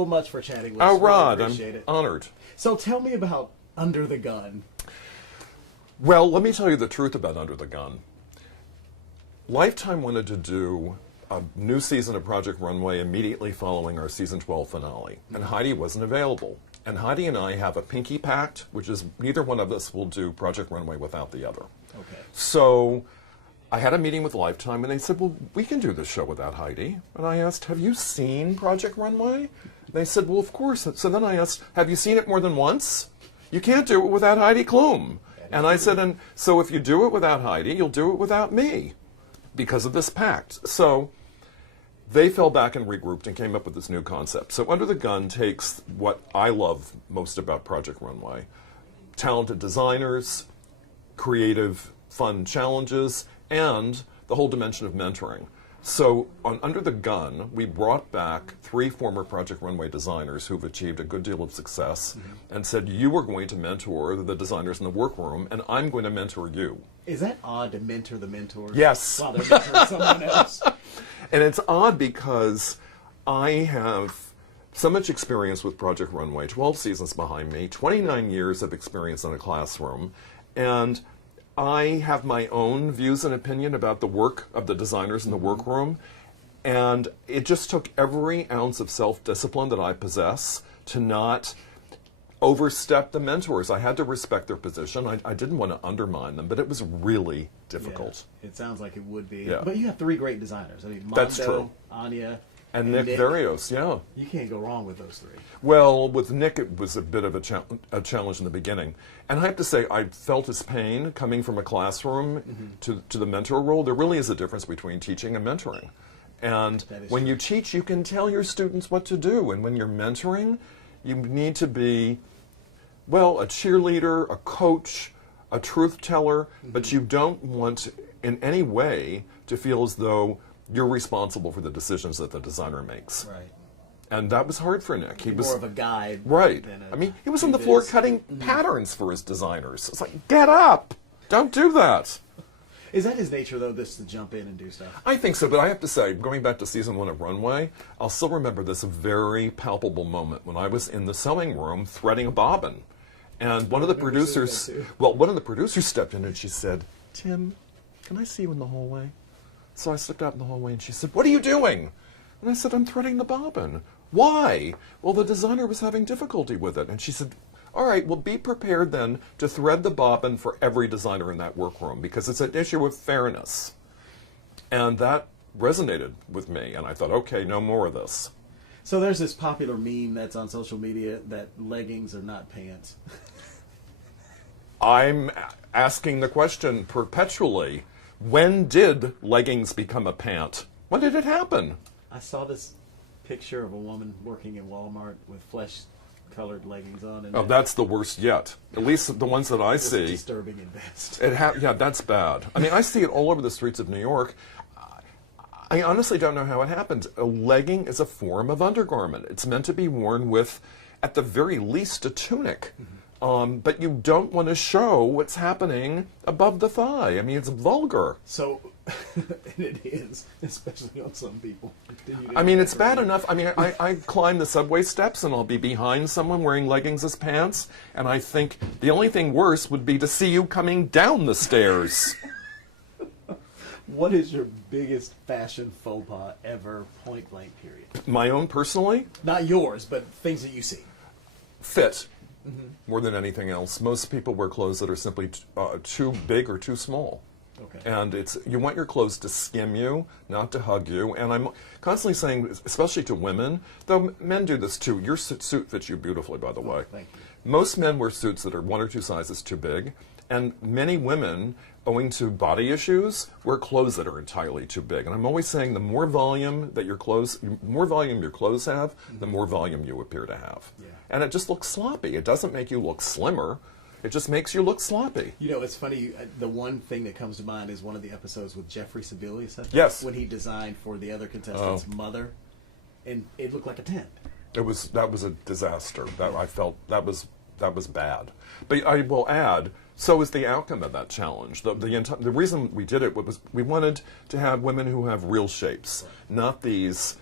So much for chatting with us. Oh, Rod, Really appreciate I'm it. honored. So tell me about Under the Gun. Well, let me tell you the truth about Under the Gun. Lifetime wanted to do a new season of Project Runway immediately following our season 12 finale, and Heidi wasn't available. And Heidi and I have a pinky pact, which is neither one of us will do Project Runway without the other. Okay. So I had a meeting with Lifetime, and they said, well, we can do this show without Heidi. And I asked, have you seen Project Runway? They said, well, of course. So then I asked, have you seen it more than once? You can't do it without Heidi Klum. And I said, and so if you do it without Heidi, you'll do it without me because of this pact. So they fell back and regrouped and came up with this new concept. So Under the Gun takes what I love most about Project Runway: talented designers, creative, fun challenges, and the whole dimension of mentoring. So on Under the Gun, we brought back 3 former Project Runway designers who've achieved a good deal of success and said, you are going to mentor the designers in the workroom, and I'm going to mentor you. Is that odd to mentor the mentors? Yes. While they're mentoring someone else. And it's odd because I have so much experience with Project Runway, 12 seasons behind me, 29 years of experience in a classroom, and I have my own views and opinion about the work of the designers in the workroom, and it just took every ounce of self-discipline that I possess to not overstep the mentors. I had to respect their position. I didn't want to undermine them, but it was really difficult. Yeah, it sounds like it would be. Yeah. But you have 3 great designers. I mean, Mondo, That's true. Anya, And Nick Varios, yeah. You can't go wrong with those 3. Well, with Nick, it was a bit of a challenge in the beginning. And I have to say, I felt his pain coming from a classroom to the mentor role. There really is a difference between teaching and mentoring. And when you teach, you can tell your students what to do. And when you're mentoring, you need to be, well, a cheerleader, a coach, a truth teller, but you don't want in any way to feel as though you're responsible for the decisions that the designer makes. Right. And that was hard for Nick. He was more of a guide. Right. I mean, he was on the floor cutting patterns for his designers. It's like, get up! Don't do that! Is that his nature, though, this to jump in and do stuff? I think so, but I have to say, going back to season 1 of Runway, I'll still remember this very palpable moment when I was in the sewing room threading a bobbin. And one of the producers stepped in and she said, Tim, can I see you in the hallway? So I stepped out in the hallway and she said, what are you doing? And I said, I'm threading the bobbin. Why? Well, the designer was having difficulty with it. And she said, all right, well, be prepared then to thread the bobbin for every designer in that workroom because it's an issue of fairness. And that resonated with me. And I thought, okay, no more of this. So there's this popular meme that's on social media that leggings are not pants. I'm asking the question perpetually. When did leggings become a pant? When did it happen? I saw this picture of a woman working in Walmart with flesh-colored leggings on. And Oh, that's the worst yet. At least the ones that I it's see. disturbing at best. Yeah, that's bad. I mean, I see it all over the streets of New York. I honestly don't know how it happens. A legging is a form of undergarment. It's meant to be worn with, at the very least, a tunic. But you don't want to show what's happening above the thigh. I mean, it's vulgar. So, and it is, especially on some people. I mean, it's bad enough. I mean, I climb the subway steps and I'll be behind someone wearing leggings as pants, and I think the only thing worse would be to see you coming down the stairs. What is your biggest fashion faux pas ever, point blank period? My own personally? Not yours, but things that you see. Fit. More than anything else. Most people wear clothes that are simply too big or too small. Okay. And you want your clothes to skim you, not to hug you. And I'm constantly saying, especially to women, though men do this too. Your suit fits you beautifully, by the way. Thank you. Most men wear suits that are 1 or 2 sizes too big. And many women, owing to body issues, wear clothes that are entirely too big. And I'm always saying the more volume your clothes have, the more volume you appear to have. Yeah. And it just looks sloppy. It doesn't make you look slimmer. It just makes you look sloppy. You know, it's funny. The one thing that comes to mind is one of the episodes with Jeffrey Sebelius. Yes. When he designed for the other contestant's mother, and it looked like a tent. That was a disaster. I felt that was bad. But I will add, so is the outcome of that challenge. The reason we did it was we wanted to have women who have real shapes, not these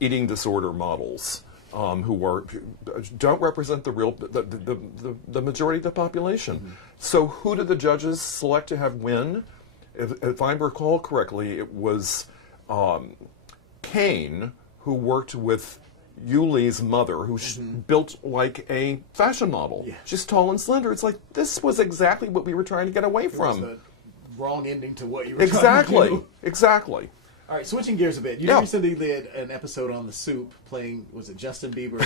eating disorder models. don't represent the majority of the population. Mm-hmm. So who did the judges select to have win? If I recall correctly, it was Kane who worked with Yuli's mother, who built like a fashion model. Yeah. She's tall and slender. It's like, this was exactly what we were trying to get away It was from. the wrong ending to what you were trying to do. Exactly. All right, switching gears a bit. You Yeah. recently did an episode on The Soup playing, was it Justin Bieber's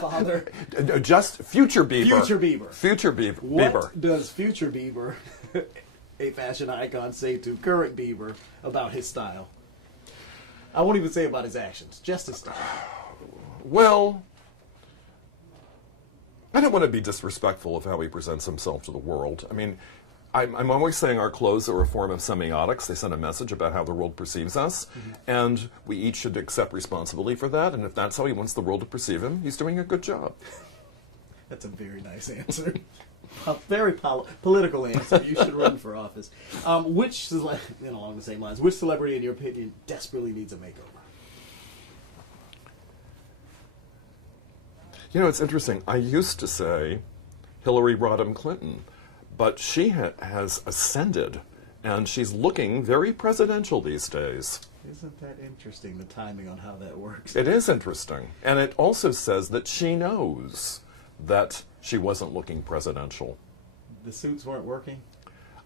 father? Just Future Bieber. Future Bieber. Future Bieber. What does Future Bieber, a fashion icon, say to current Bieber about his style? I won't even say about his actions, just his style. Well, I don't want to be disrespectful of how he presents himself to the world. I mean, I'm always saying our clothes are a form of semiotics. They send a message about how the world perceives us, and we each should accept responsibility for that. And if that's how he wants the world to perceive him, he's doing a good job. That's a very nice answer. A very political answer. You should run for office. Along the same lines, which celebrity, in your opinion, desperately needs a makeover? You know, it's interesting. I used to say Hillary Rodham Clinton, but she has ascended, and she's looking very presidential these days. Isn't that interesting, the timing on how that works? It is interesting. And it also says that she knows that she wasn't looking presidential. The suits weren't working?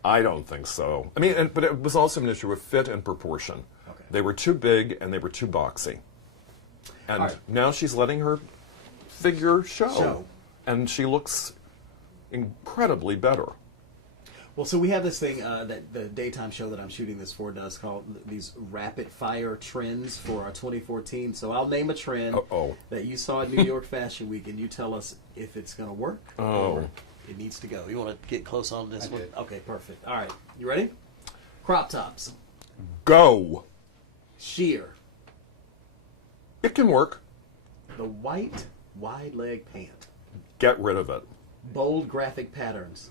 I don't think so. I mean, but it was also an issue of fit and proportion. Okay. They were too big and they were too boxy. And All right. now she's letting her figure show. Show. And she looks incredibly better. Well, so we have this thing that the daytime show that I'm shooting this for does called these rapid fire trends for our 2014. So I'll name a trend that you saw at New York Fashion Week, and you tell us if it's going to work or it needs to go. You want to get close on this one? did. Okay, perfect. All right, you ready? Crop tops, Go. sheer, It can work. the white wide leg pant, Get rid of it. bold graphic patterns,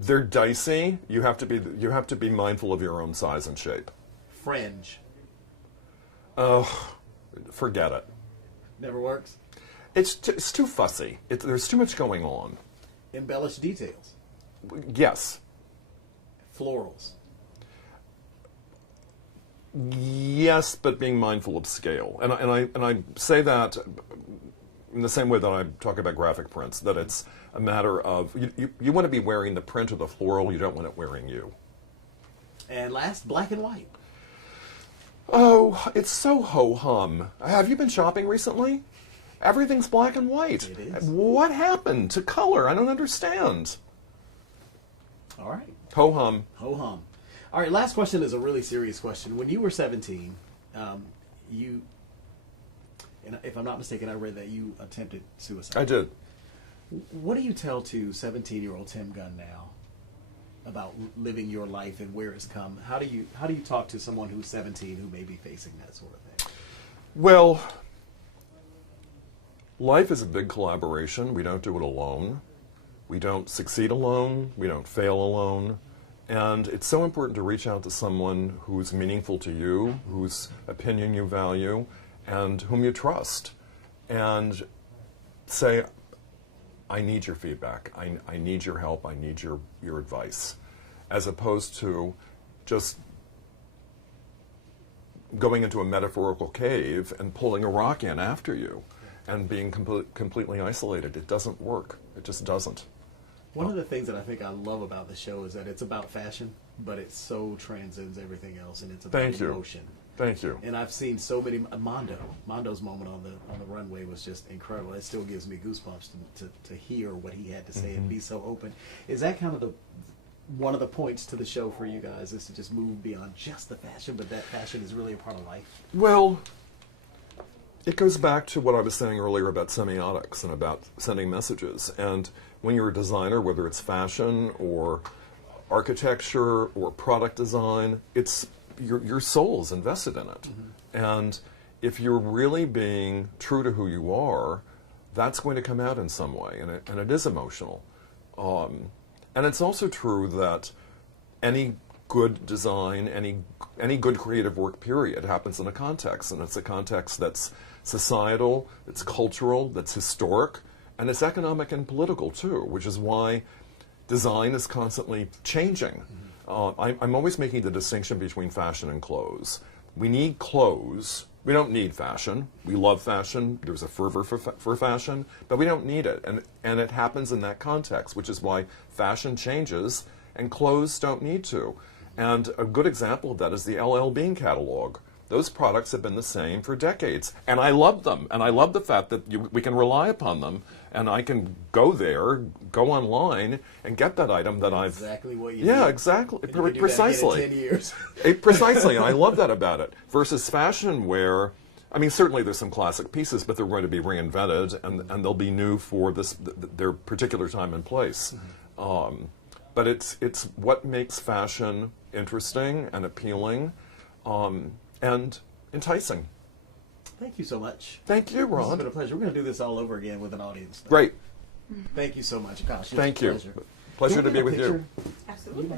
They're dicey. You have to be mindful of your own size and shape. fringe. Oh, forget it. Never works. It's too fussy. There's too much going on. Embellished details, Yes. florals, Yes, but being mindful of scale. And I say that in the same way that I talk about graphic prints, that it's a matter of, you want to be wearing the print of the floral, you don't want it wearing you. and last, black and white. Oh, it's so ho-hum. Have you been shopping recently? Everything's black and white. It is. What happened to color? I don't understand. All right. Ho-hum. Ho hum. All right, last question is a really serious question. When you were 17, you, and if I'm not mistaken, I read that you attempted suicide. I did. What do you tell to 17-year-old Tim Gunn now about living your life and where it's come? How do you talk to someone who's 17 who may be facing that sort of thing? Well, life is a big collaboration. We don't do it alone. We don't succeed alone. We don't fail alone. And it's so important to reach out to someone who's meaningful to you, whose opinion you value, and whom you trust. And say, I need your feedback. I need your help. I need your advice. As opposed to just going into a metaphorical cave and pulling a rock in after you and being completely isolated. It doesn't work. It just doesn't. One of the things that I think I love about the show is that it's about fashion, but it so transcends everything else, and it's about Thank you. emotion. Thank you. And I've seen so many. Mondo's moment on the runway was just incredible. It still gives me goosebumps to hear what he had to say and be so open. Is that kind of one of the points to the show for you guys, is to just move beyond just the fashion, but that fashion is really a part of life? Well, it goes back to what I was saying earlier about semiotics and about sending messages. And when you're a designer, whether it's fashion or architecture or product design, it's your soul is invested in it. And if you're really being true to who you are, that's going to come out in some way, and it is emotional. And it's also true that any good design, any good creative work, period, happens in a context. And it's a context that's societal, it's cultural, that's historic, and it's economic and political too, which is why design is constantly changing. I'm always making the distinction between fashion and clothes. We need clothes. We don't need fashion. We love fashion. There's a fervor for fashion, but we don't need it. And it happens in that context, which is why fashion changes and clothes don't need to. And a good example of that is the LL Bean catalog. Those products have been the same for decades, and I love them. And I love the fact that we can rely upon them, and I can go there, go online, and get that item that I've... Exactly what you Yeah, need. exactly. And you can do Precisely. that again in 10 years. Precisely, and I love that about it. Versus fashion where, I mean, certainly there's some classic pieces, but they're going to be reinvented, and they'll be new for their particular time and place. But it's what makes fashion interesting and appealing and enticing. Thank you so much. Thank you, Ron. It's been a pleasure. We're going to do this all over again with an audience. Great. Thank you so much. Gosh, Thank you. Pleasure. Pleasure to be with you. Absolutely.